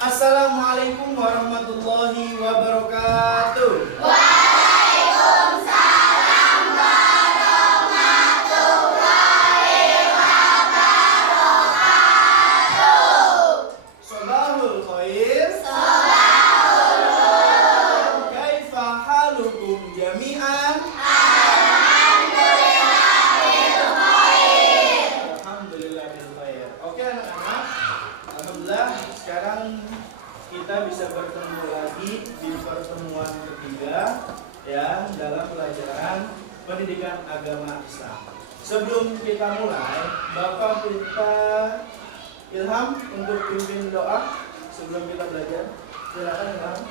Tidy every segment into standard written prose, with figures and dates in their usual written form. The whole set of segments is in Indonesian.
Assalamualaikum warahmatullahi wabarakatuh. Waalaikumsalam warahmatullahi wabarakatuh. Sabahul khair. Sabahul khair. Kaifa halukum jami'an? Alhamdulillah bil khair. Alhamdulillah bil khair. Oke anak-anak, alhamdulillah sekarang kita bisa bertemu lagi di pertemuan ketiga ya dalam pelajaran pendidikan agama Islam. Sebelum kita mulai, Bapak minta Ilham untuk pimpin doa sebelum kita belajar. Silakan Ilham.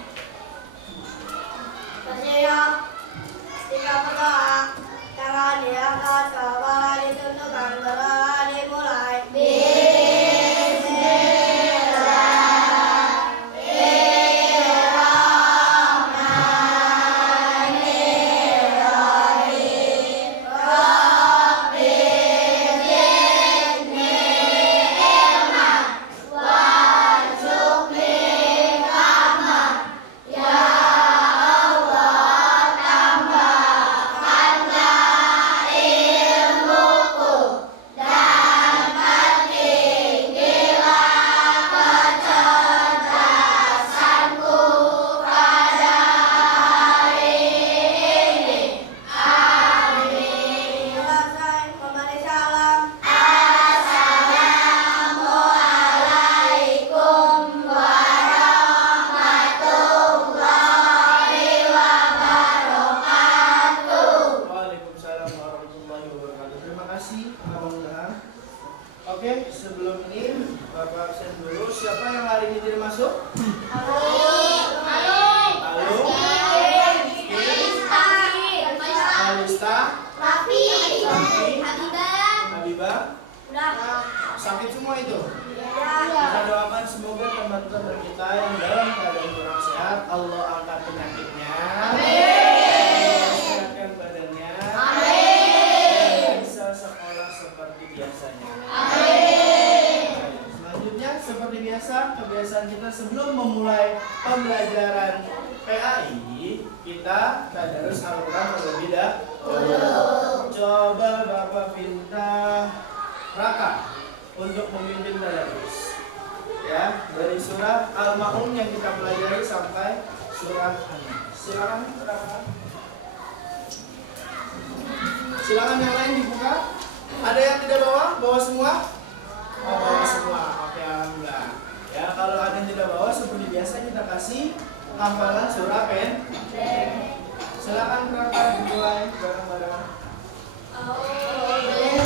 Bersiap. Ketika berdoa, tangan diangkat, kepala ditundukkan, berdoa dimulai. Waalaikumsalam warahmatullahi wabarakatuh. Terima kasih Abang Ilham. Oke, sebelum ini Bapak absen dulu. Siapa yang hari ini tidak masuk? Alung, Alista, Habibah. Sakit semua itu. Kita doakan semoga teman-teman kita yang dalam keadaan kurang sehat, Allah angkat penyakitnya. Sehatkan badannya. Dan bisa sekolah seperti biasanya. Selanjutnya seperti biasa, kebiasaan kita sebelum memulai pembelajaran PAI, kita tadarus Al-Quran terlebih dahulu. Coba Bapak minta Raka untuk memimpin tadarus. Ya, dari surah Al-Ma'un yang kita pelajari sampai surah An-Nas. Silakan Raka. Silakan yang lain dibuka. Ada yang tidak bawa? Bawa semua? Oh, bawa semua. Oke, alhamdulillah. Ya, kalau ada yang tidak bawa seperti biasa kita kasih hafalan surah pen. Silakan Raka dimulai bareng-bareng. Fajari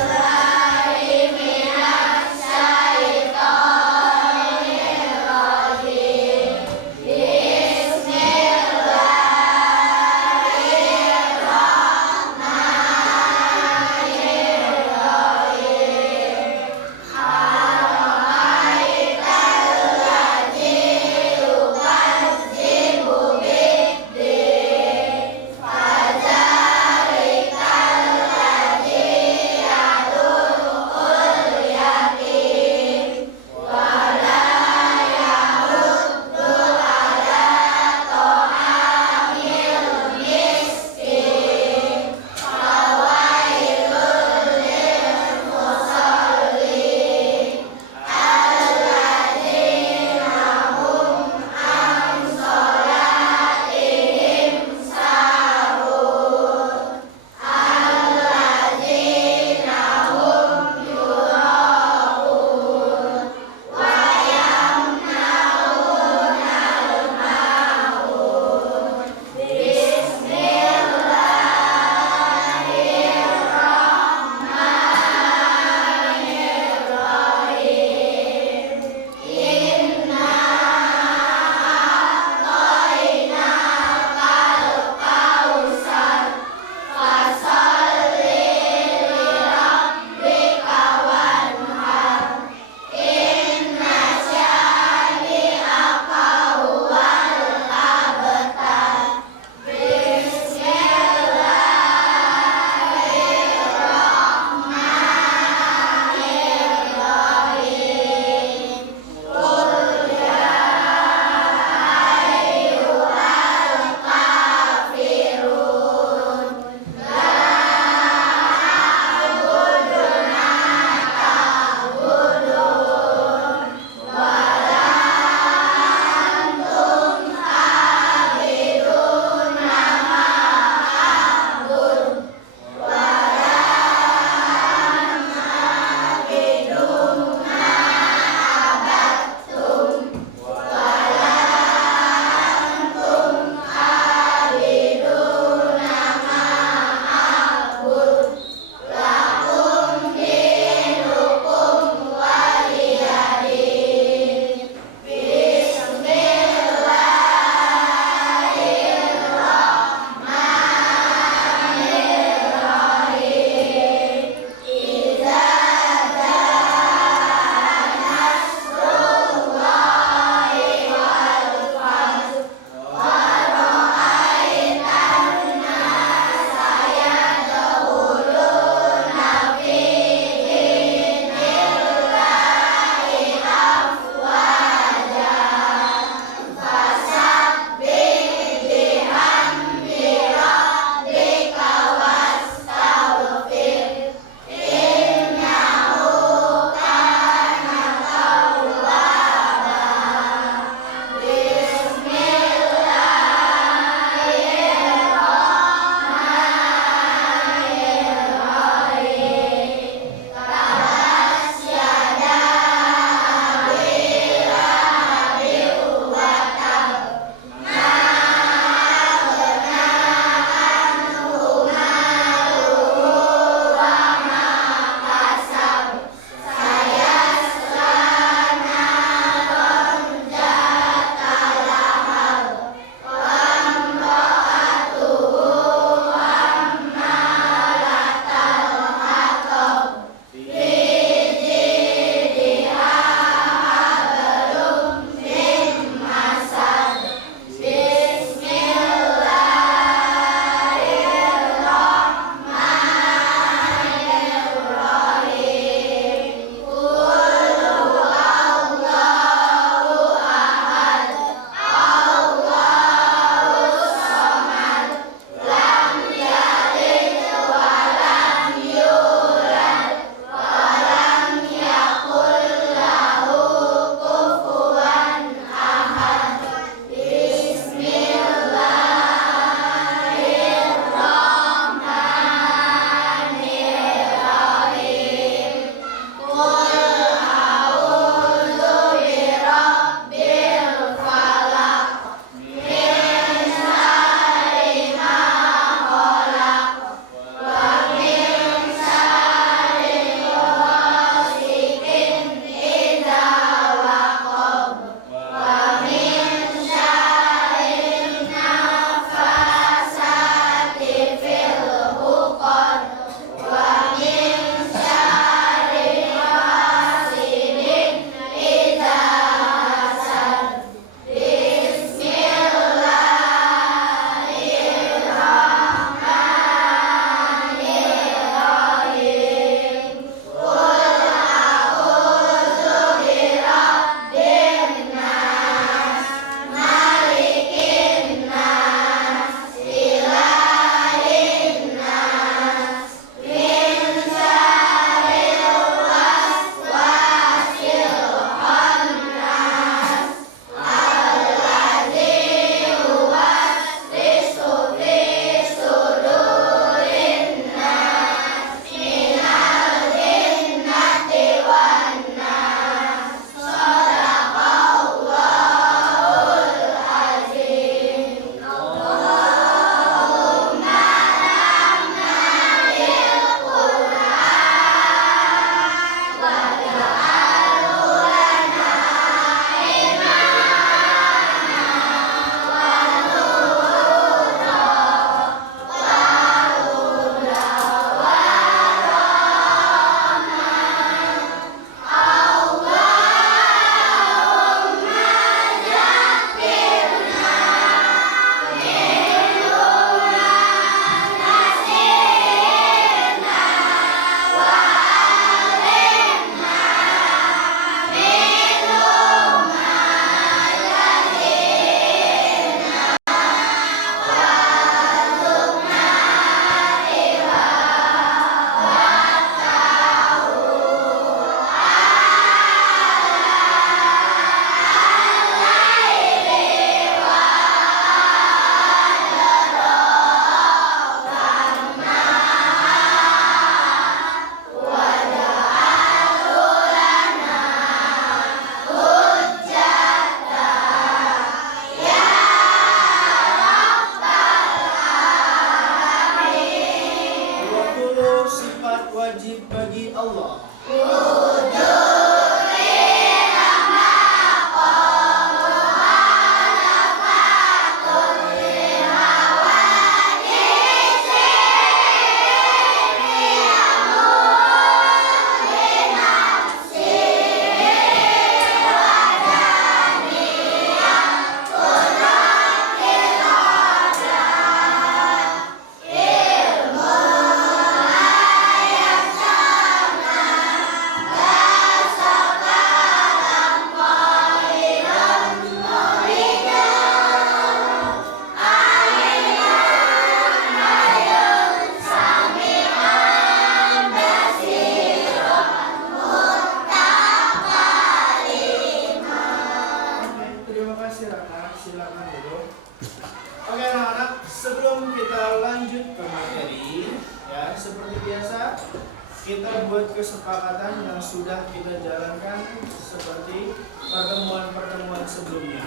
kita buat kesepakatan yang sudah kita jalankan seperti pertemuan-pertemuan sebelumnya.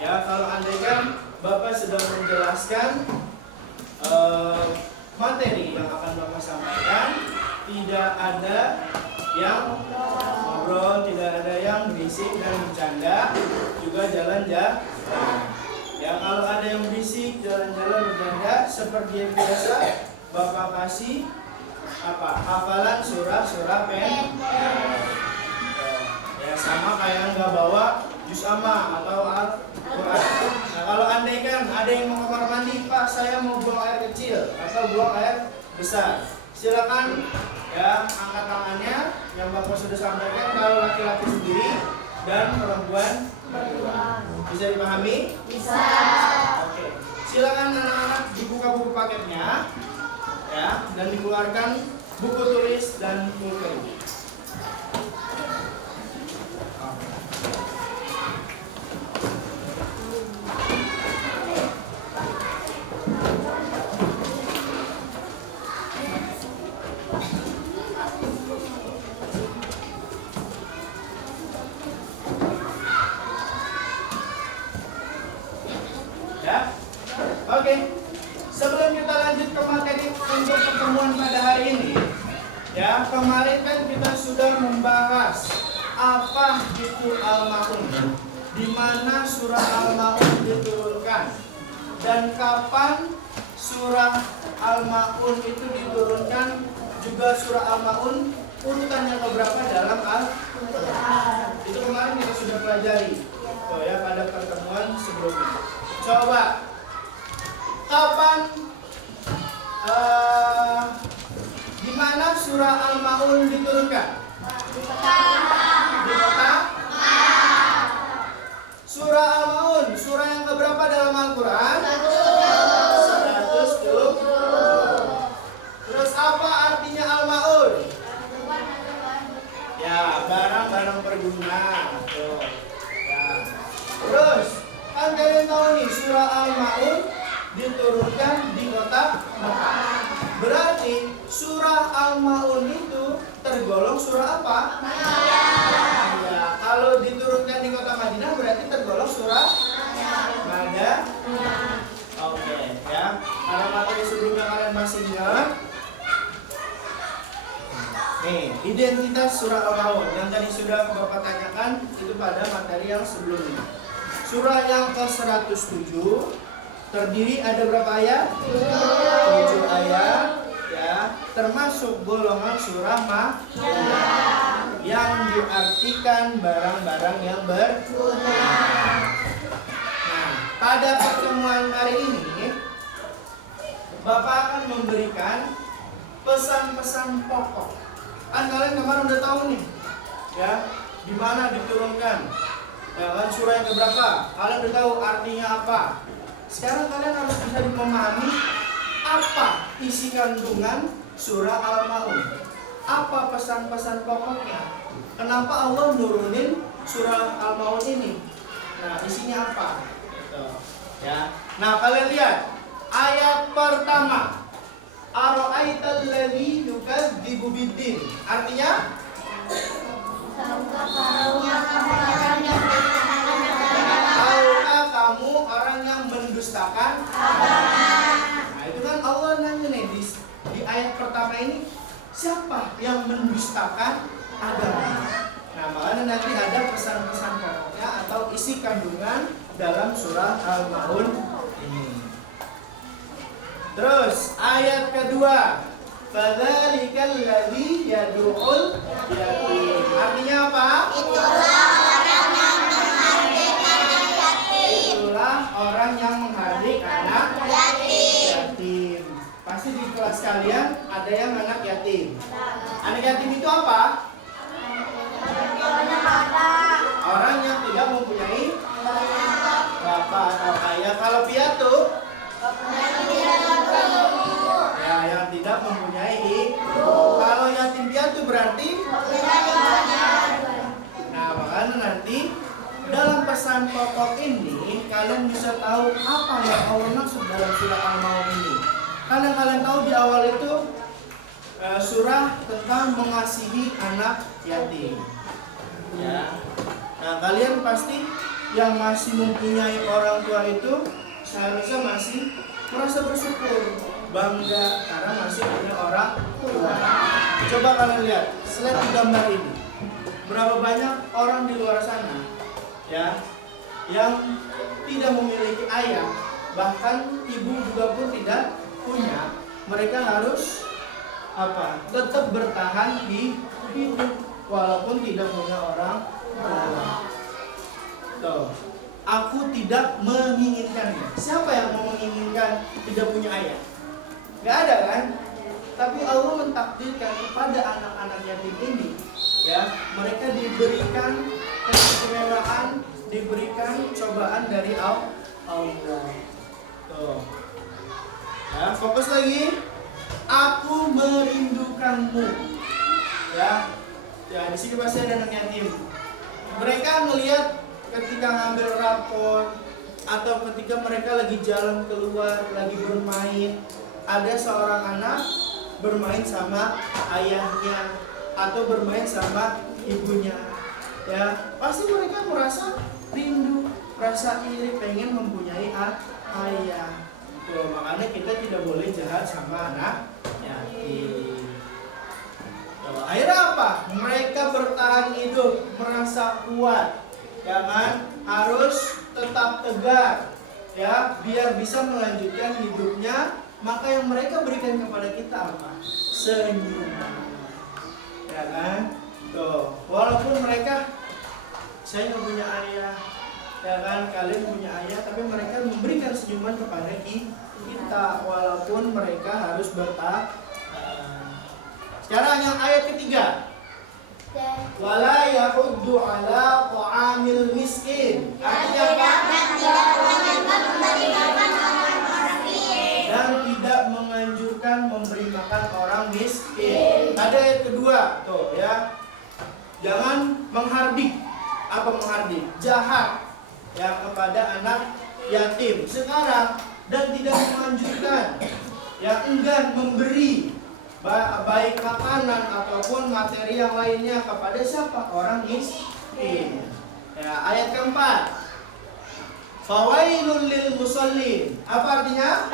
Ya, kalau andaikan Bapak sedang menjelaskan materi yang akan Bapak sampaikan, tidak ada yang ngobrol, tidak ada yang berisik dan bercanda, juga jalan-jalan. Ya, kalau ada yang berisik, jalan-jalan, bercanda, seperti yang biasa Bapak kasih hafalan surah-surah ya, sama kayak nggak bawa juz amma atau Al-Quran. Nah, kalau andaikan ada yang mau kamar mandi, Pak, saya mau buang air kecil atau buang air besar, silakan ya angkat tangannya yang Bapak sudah sampaikan. Kalau laki-laki sendiri dan perempuan berdua. Bisa dipahami? Bisa. Oke. Silakan anak-anak dibuka buku paketnya ya, dan dikeluarkan buku tulis dan pulpen. Ya, oke. Sebelum kita lanjut ke materi untuk pertemuan pada hari ini, ya, kemarin kan kita sudah membahas apa itu Al-Maun, di mana surah Al-Maun diturunkan, dan kapan surah Al-Maun itu diturunkan, juga surah Al-Maun urutan yang keberapa dalam Al-Quran. Itu kemarin kita sudah pelajari, oh ya, pada pertemuan sebelumnya. Coba, kapan di mana surah Al-Maun diturunkan? Di kota? Surah Al-Maun, surah yang keberapa dalam Al-Quran? 107. Terus apa artinya Al-Maun? Ya, barang-barang berguna. Tuh. Ya. Terus, kan kalian tahu nih, surah Al-Maun diturunkan di kota Mekah. Berarti surah Al-Maun itu tergolong surah apa? Ya, kalau diturunkan di kota Madinah berarti tergolong surah Madinah. Oke, ya. Karena materi sebelumnya kalian masih ingat. Nih, identitas surah Al-Maun yang tadi sudah Bapak tanyakan itu pada materi yang sebelumnya. Surah yang ke-107 terdiri ada berapa ayat? 7 ayat, ya, termasuk golongan surah Makkiyah yang diartikan barang-barang yang berguna. Nah, pada pertemuan hari ini Bapak akan memberikan pesan-pesan pokok. Kan kalian kemarin udah tahu nih, ya, di mana diturunkan. Ya kan, surah yang keberapa? Kalian udah tahu artinya apa. Sekarang kalian harus bisa memahami apa isi kandungan surah Al-Maun. Apa pesan-pesan pokoknya? Kenapa Allah nurunin surah Al-Maun ini? Nah, isinya apa? Gitu. Ya. Nah, kalian lihat ayat pertama. Ara'aital ladzi yukadzibu biddin. Artinya tahukah kamu orang yang mendustakan agama? Nah, itu kan Allah nanya nih di ayat pertama ini, siapa yang mendustakan agama? Nah, makanya nanti ada pesan-pesan pokoknya atau isi kandungan dalam surah Al-Maun ini. Terus ayat kedua, fadzalika alladzi yad'ul yatim. Artinya apa? Itulah orang yang menghardik anak yatim. Pasti di kelas kalian ada yang anak yatim. Anak yatim itu apa? Orang yang tidak mempunyai bapak atau ayah. Kalau piatu, ya, yang tidak mempunyai ibu. Kalau yatim piatu berarti, nah, makanya nanti dalam pesan pokok ini kalian bisa tahu apa yang Allah maksud dalam surah Al-Maun ini. Karena kalian tahu di awal itu surah tentang mengasihi anak yatim. Ya. Nah, kalian pasti yang masih mempunyai orang tua itu seharusnya masih merasa bersyukur, bangga karena masih punya orang tua. Coba kalian lihat slide di gambar ini. Berapa banyak orang di luar sana ya yang tidak memiliki ayah, bahkan ibu juga pun tidak punya. Mereka harus tetap bertahan di hidup walaupun tidak punya orang tua. Tuh, aku tidak menginginkannya. Siapa yang mau menginginkan tidak punya ayah? Gak ada kan? Tapi Allah mentakdirkan kepada anak-anak yatim ini, ya, mereka diberikan keistimewaan, diberikan cobaan dari Allah. Tuh. Ya, fokus lagi. Aku merindukanmu. Ya. Ya, di sini pasti ada anak yatim. Mereka melihat ketika ngambil rapor atau ketika mereka lagi jalan keluar, lagi bermain, ada seorang anak bermain sama ayahnya atau bermain sama ibunya. Ya, pasti mereka merasa rindu, merasa iri, pengen mempunyai ayah. Tuh, makanya kita tidak boleh jahat sama anak yatim. Akhirnya apa? Mereka bertahan hidup, merasa kuat, ya kan? Harus tetap tegar, ya, biar bisa melanjutkan hidupnya. Maka yang mereka berikan kepada kita apa? Senyuman, ya kan? Tuh, walaupun mereka, saya nggak punya ayah, ya kan? Kalian punya ayah, tapi mereka memberikan senyuman kepada kita, walaupun mereka harus bertahan. Sekarang yang ayat ketiga. Wala yahuddu ala ta'amil miskin. Artinya apa? Dan tidak menganjurkan memberi makan orang miskin. Ada ayat kedua, tuh ya. Jangan menghardik. Apa menghardik? Jahat ya kepada anak yatim. Sekarang dan tidak menganjurkan, ya, enggan memberi baik makanan ataupun materi yang lainnya kepada siapa? Orang miskin. Ya, ayat keempat. Fawailul lil musallin. Apa artinya?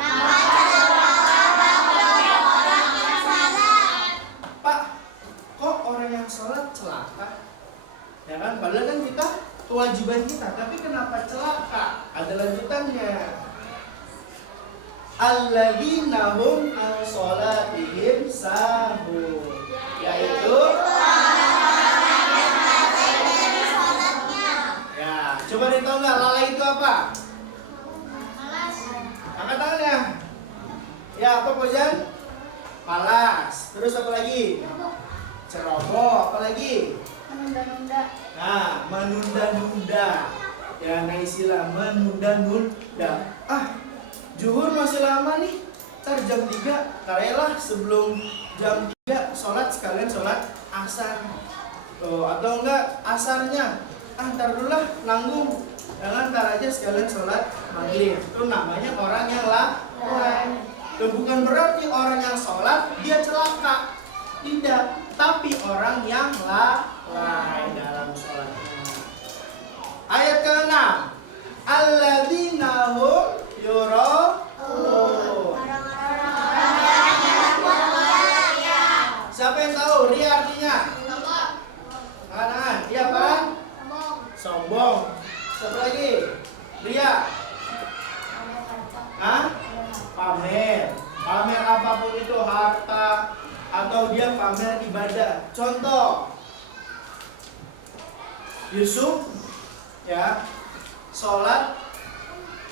Pak, kok orang yang sholat celaka? Ya kan, padahal kan kita kewajiban kita, tapi kenapa celaka? Ada lanjutannya. Alladzina hum an sholatihim sahun, yaitu ya, coba ditahu nggak lalai itu apa? Angkat tangannya. Ya, apa Pojan? Malas. Terus apa lagi? Ceroboh. Apa lagi? Menunda-nunda. Nah, menunda-nunda. Ya, nah istilah menunda-nunda. Zuhur masih lama nih, ntar jam 3, tarelah sebelum jam 3 sholat sekalian sholat asar. Tuh, atau enggak asarnya, ntar dulu lah, nanggung, jangan ntar aja sekalian sholat maghrib. Itu namanya orang yang lalai. Itu bukan berarti orang yang sholat dia celaka, tidak, tapi orang yang lalai dalam sholatnya. Ayat ke-6. Alladzina hum yura'un. Siapa yang tahu ria artinya? Kanan, ria apa? Sombong. Siapa lagi? Ria. Pamer. Pamer apapun itu, harta atau dia pamer ibadah. Contoh, Yusuf ya sholat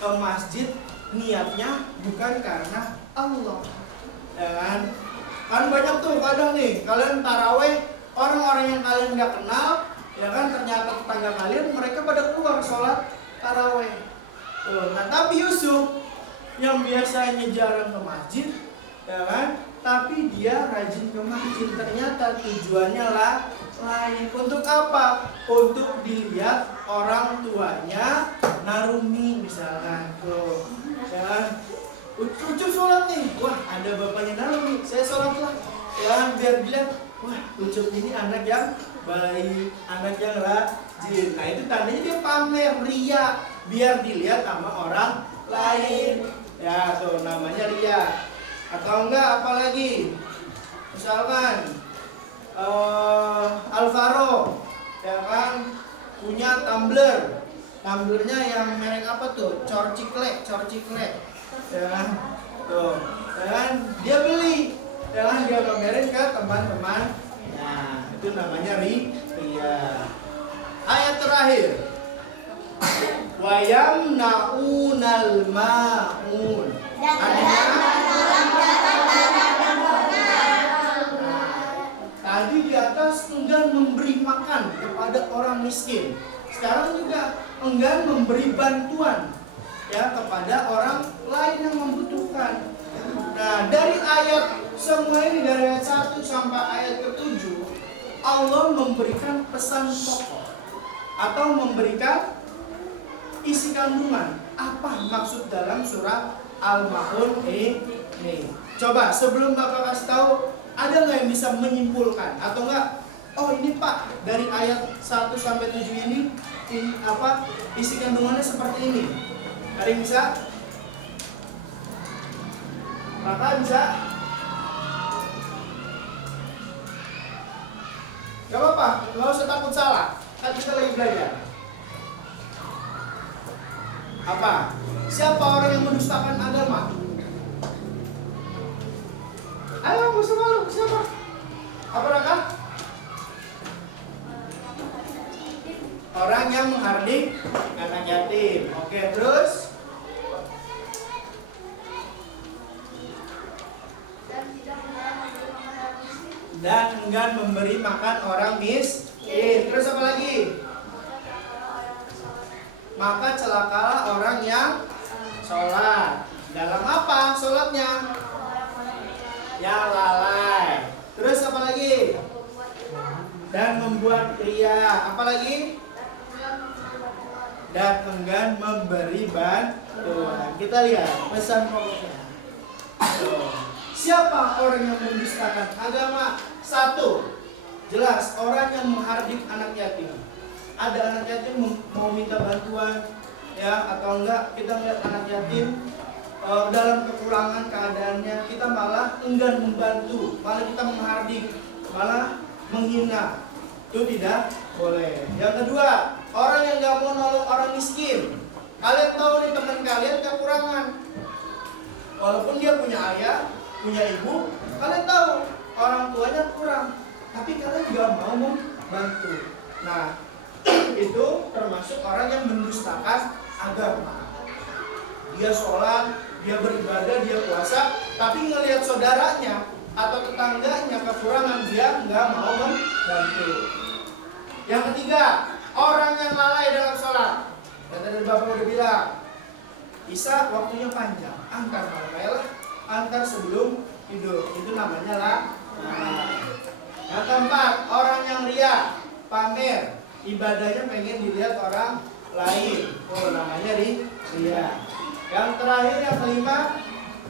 ke masjid niatnya bukan karena Allah, ya kan banyak tuh kadang nih kalian taraweh, orang-orang yang kalian nggak kenal, ya kan, ternyata tetangga kalian mereka pada keluar sholat taraweh. Nah, tapi Yusuf yang biasanya jarang ke masjid, ya kan, tapi dia rajin ke masjid, ternyata tujuannya lain. Untuk apa? Untuk dilihat orang tuanya naruh mie misalkan, tuh, ya kan, lucu sholat nih, wah ada bapaknya naruh mie, saya sholat lah, ya biar dilihat, wah Ucup ini anak yang baik, anak yang rajin. Nah itu tandanya dia pamer, ria, biar dilihat sama orang lain. Ya tuh namanya ria. Atau enggak apalagi, misalkan Alvaro ya kan punya tumblernya yang merek apa tuh, corcikle ya kan tuh, ya kan dia beli, ya kan dia pamerin ke teman-teman. Nah itu namanya ria. Ayat terakhir, wayam naunal maun, artinya tadi di atas enggan memberi makan kepada orang miskin. Sekarang juga enggan memberi bantuan ya kepada orang lain yang membutuhkan. Nah, dari ayat semua ini dari ayat 1 sampai ayat ke-7 Allah memberikan pesan pokok atau memberikan isi kandungan. Apa maksud dalam surah Al-Maun ini? Coba sebelum Bapak kasih tahu, ada nggak yang bisa menyimpulkan atau enggak? Oh ini Pak, dari ayat 1 sampai 7 ini apa isi kandungannya seperti ini. Ada yang bisa? Kakak bisa? Gak apa-apa, nggak usah takut salah. Kan kita lagi belajar. Apa? Siapa orang yang mendustakan agama? Ayo, nggak usah malu. Siapa? Apa Raka? Orang yang menghardik anak yatim. Oke, terus? Dan enggan memberi makan orang miskin. Terus apa lagi? Maka celakalah orang yang sholat. Dalam apa sholatnya? Yang lalai. Terus apa lagi? Dan membuat ria. Apa lagi? Dan enggan memberi bantuan. Kita lihat pesan pokoknya. Siapa orang yang mendustakan agama? 1. Jelas orang yang menghardik anak yatim. Ada anak yatim mau minta bantuan ya, atau enggak kita melihat anak yatim dalam kekurangan keadaannya, kita malah enggan membantu, malah kita menghardik, malah menghina. Itu tidak boleh. Yang kedua, orang yang nggak mau nolong orang miskin. Kalian tahu nih teman kalian kekurangan, walaupun dia punya ayah, punya ibu, kalian tahu orang tuanya kurang, tapi kalian nggak mau membantu. Nah, itu termasuk orang yang mendustakan agama. Dia sholat, dia beribadah, dia puasa, tapi ngelihat saudaranya atau tetangganya kekurangan, dia nggak mau membantu. Yang ketiga, orang yang lalai dalam sholat. Dan tadi Bapak udah bilang, Isya waktunya panjang, antar malam, antar sebelum tidur, itu namanya lalai. Yang keempat, orang yang ria, pamer, ibadahnya pengen dilihat orang lain, namanya ria. Yang terakhir, yang kelima,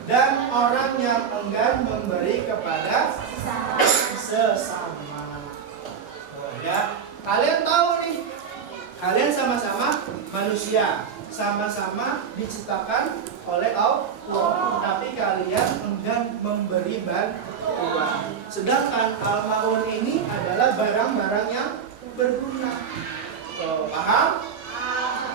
dan orang yang enggan memberi kepada sesama. Ya, kalian tahu nih, kalian sama-sama manusia, sama-sama diciptakan oleh Allah, tapi kalian enggan memberi bantuan. Sedangkan al-maun ini adalah barang-barang yang berguna. Paham?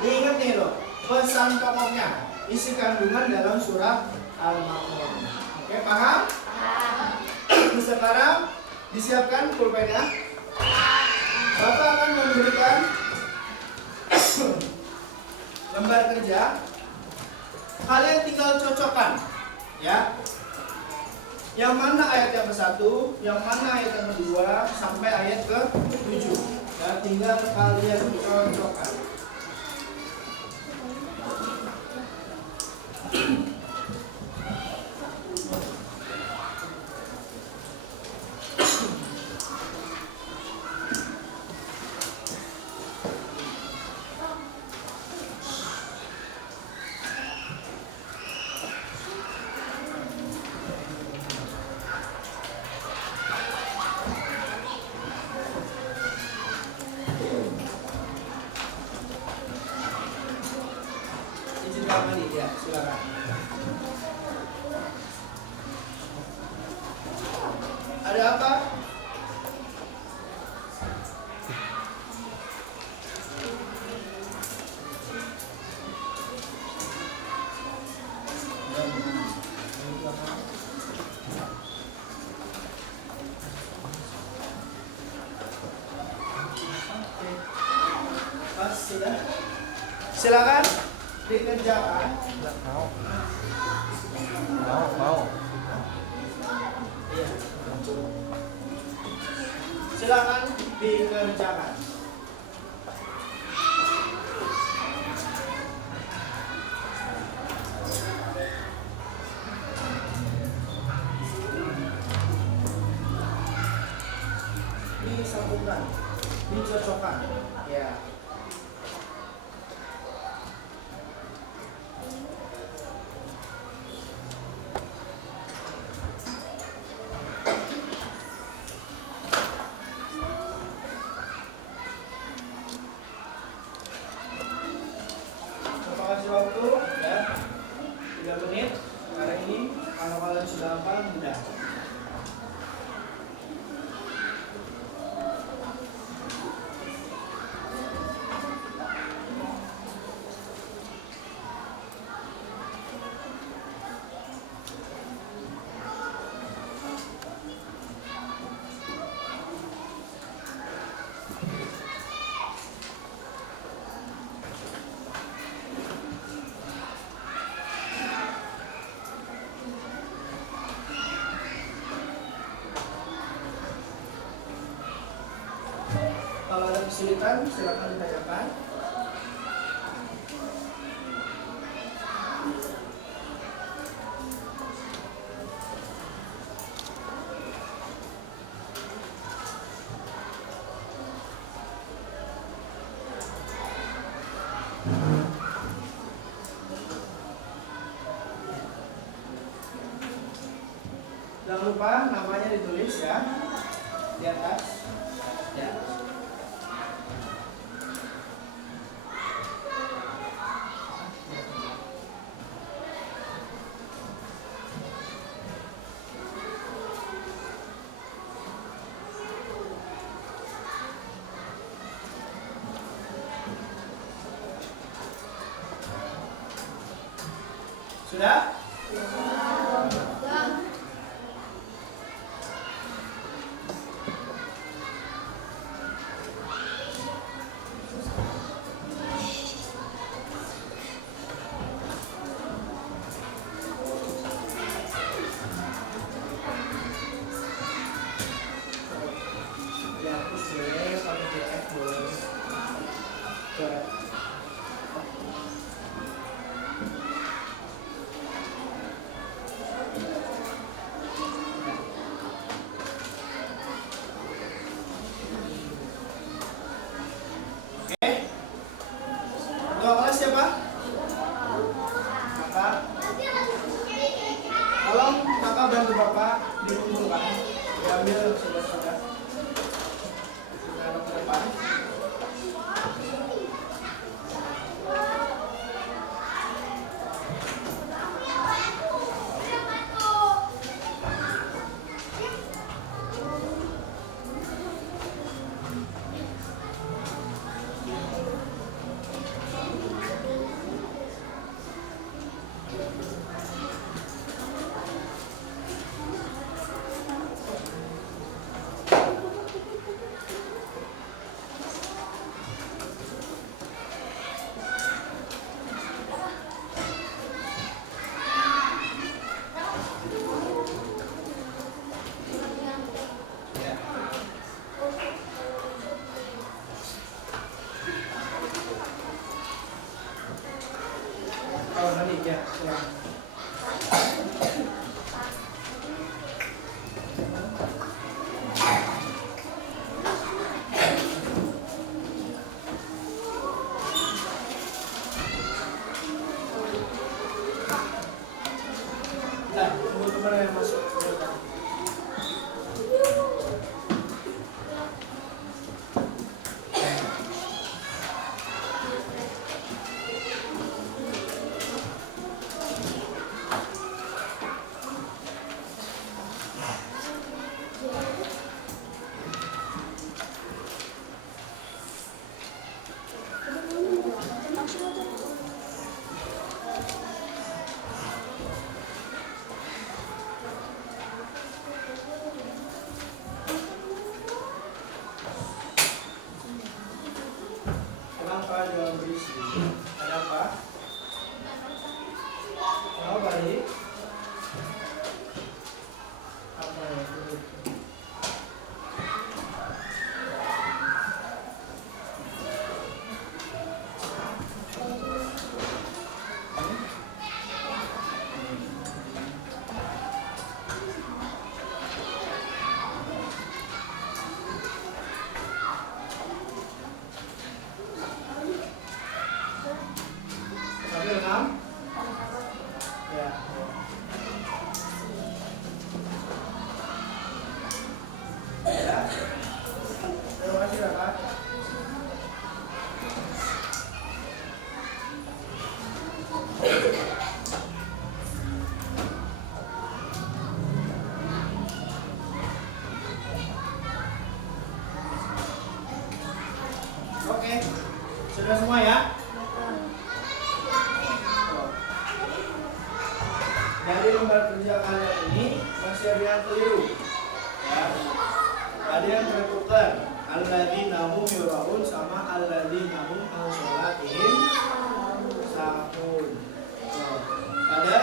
Diingat nih loh, pesan pokoknya, isi kandungan dalam surah Al-Maun. Oke, paham? Sekarang disiapkan pulpennya. Bapak akan memberikan lembar kerja. Kalian tinggal cocokkan, ya. Yang mana ayat yang ke-1, yang mana ayat yang ke-2 sampai ayat ke-7. Ya, tinggal kalian cocokkan. kamar mandi ya, silakan. Ada apa? Pas sudah. Silakan dikerjakan. Mau. Iya. Silakan dikerjakan. Disambungkan, dicocokkan. Ya. Terima kasih waktu ya. 3 menit. Sekarang ini kalau kalian sudah hafal mudah. Kalau ada kesulitan silakan ditanyakan. Jangan lupa namanya ditulis ya di atas. Ya. Sudah? Dihapus boleh, pakai CF boleh. Coret. Oke. Ketua kelas siapa? Kakak. Tolong kakak bantu bapak dikumpulkan. Diambil sudah. Sudah ke depan. Oh, nanti ya. Silakan. Nah, tunggu kemana yang masuk? berisi. Ada apa? Mau balik? Apa itu? Sambil 6? Ya. Ya. Terima kasih Bapak. Oke, sudah semua ya? Dari lembar kerja kalian ini masih ada yang keliru. Ya. Ada yang tertukar. Alladzina hum yuraun sama alladzina hum an sholatihim sahun. Ada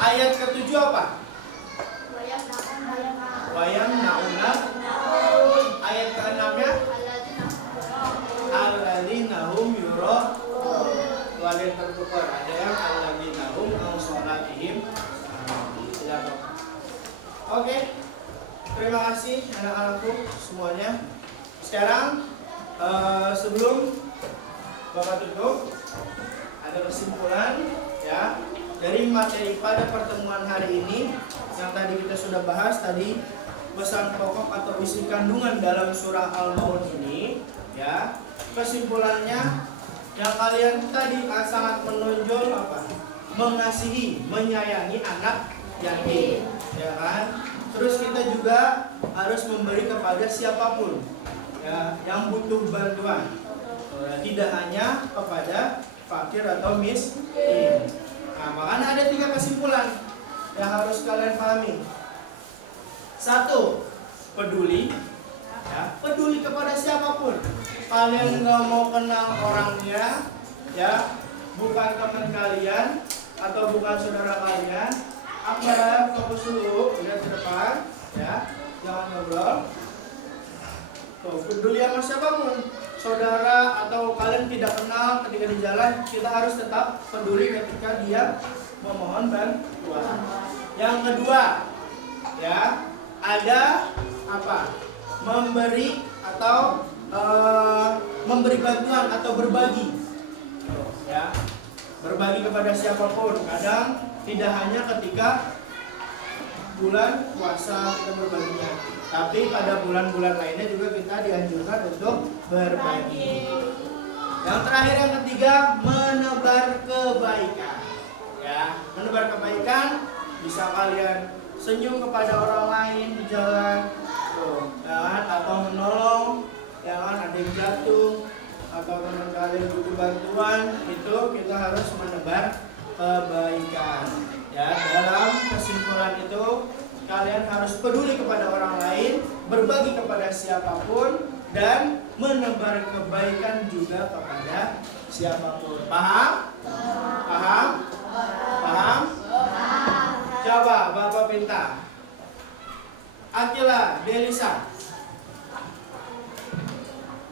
ayat ke-7 apa? Wayang nauna. Ayat ke-6-nya alladzina hum yuraun. Ada yang tertukar. Ada yang alladzina hum an sholatihim sahun. Oke. Terima kasih anak-anakku semuanya. Sekarang sebelum Bapak tutup, ada kesimpulan ya dari materi pada pertemuan hari ini yang tadi kita sudah bahas tadi, pesan pokok atau isi kandungan dalam surah Al-Maun ini ya. Kesimpulannya yang kalian tadi sangat menonjol apa? Mengasihi, menyayangi anak yatim, ya kan? Terus kita juga harus memberi kepada siapapun ya, yang butuh bantuan, tidak hanya kepada fakir atau miskin. Nah, makanya ada 3 kesimpulan yang harus kalian pahami. 1, peduli, ya, peduli kepada siapapun. Kalian nggak mau kenal orangnya, ya, bukan teman kalian atau bukan saudara kalian. Apa fokus dulu, lihat ke depan, ya, jangan ngobrol. Tuh, peduli sama siapapun, saudara atau kalian tidak kenal ketika di jalan, kita harus tetap peduli ketika dia memohon bantuan. Yang kedua, ya, ada apa? Memberi atau memberi bantuan atau berbagi, ya, berbagi kepada siapapun. Kadang tidak hanya ketika bulan puasa kita berbaginya, tapi pada bulan-bulan lainnya juga kita dianjurkan untuk berbagi. Yang terakhir, yang ketiga, menebar kebaikan. Ya, menebar kebaikan bisa kalian senyum kepada orang lain di jalan, jangan, atau menolong, jangan ada yang jatuh atau teman kalian butuh bantuan, itu kita harus menebar kebaikan. Ya, dalam kesimpulan itu kalian harus peduli kepada orang lain, berbagi kepada siapapun, dan menebar kebaikan juga kepada siapapun. Paham? Paham? Paham? Coba Bapak pinta. Akila, Delisa.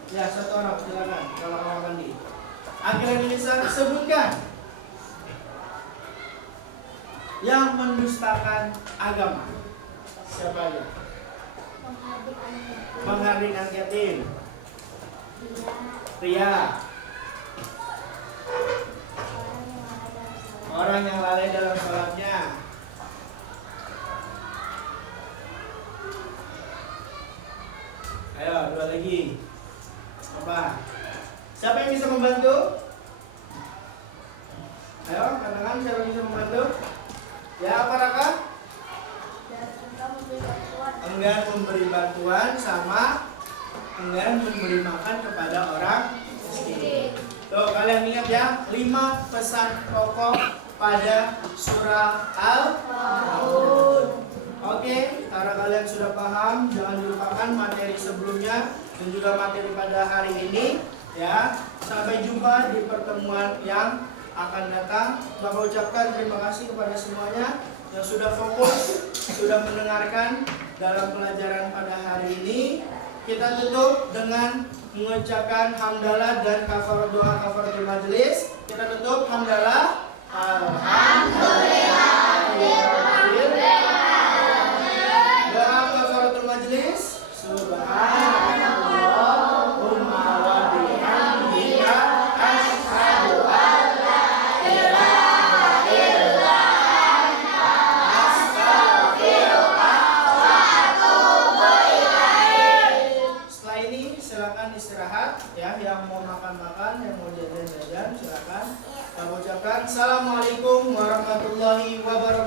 Ya, 1 orang silakan kalau mau mandi. Akila, Delisa, sebutkan yang mendustakan agama. Siapa aja? Menghardik anak yatim. Ria. Orang yang lalai dalam sholatnya. Ayo, 2 lagi. Apa? Siapa yang bisa membantu? Ayo, katakan siapa yang bisa membantu? Ya, apa Raka? Enggan memberi bantuan sama enggan memberi makan kepada orang miskin. Tuh, kalian ingat ya, 5 pesan pokok pada surah Al-Maun. Oke, karena kalian sudah paham, jangan dilupakan materi sebelumnya dan juga materi pada hari ini. Ya, sampai jumpa di pertemuan yang akan datang. Bapak ucapkan terima kasih kepada semuanya yang sudah fokus, sudah mendengarkan dalam pelajaran pada hari ini. Kita tutup dengan mengucapkan hamdalah dan kafaratul majelis. Kita tutup hamdalah. Doa kafaratul majelis. Subhanallahumma wa bihamdika asyhadu an la ilaha illa anta astaghfiruka wa atubu ilaik. Setelah ini silakan istirahat ya, yang mau makan-makan, yang mau jajan-jajan silakan. Kami ucapkan assalamualaikum warahmatullahi wabarakatuh.